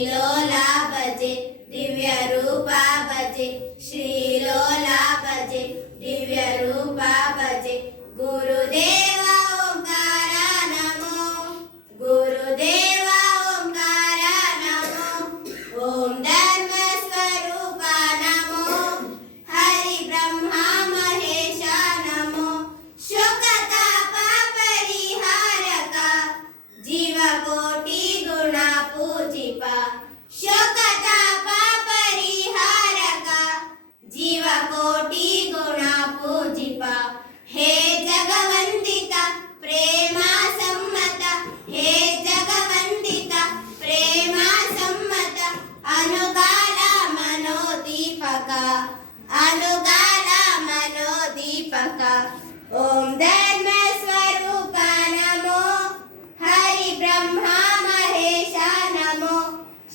श्रीलोला भजे दिव्य रूपा भजे श्रीलोला भजे दिव्य रूपा भजे गुरुदेव ओंकार नमो गुरुदेव ओंकार नमो ओम धर्म स्वरूप नमो हरि ब्रह्मा महेश नमो शोकताप परिहारक जीव कोटि गुण पूजिप शोकताप परिहारक जीव कोटि गुण पूजिप हे जगवंदित प्रेम सम्मत हे जगवंदित प्रेम सम्मत अनुगाल मनोदीपक अनुगाल मनोदीपक ओम धर्म स्वरूप नमो हरि ब्रह्मा महेश नमो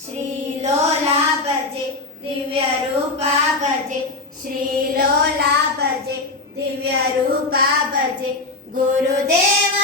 श्रीलोला भजे दिव्य रूपा भजे श्रीलोला भजे दिव्य रूपा भजे गुरुदेव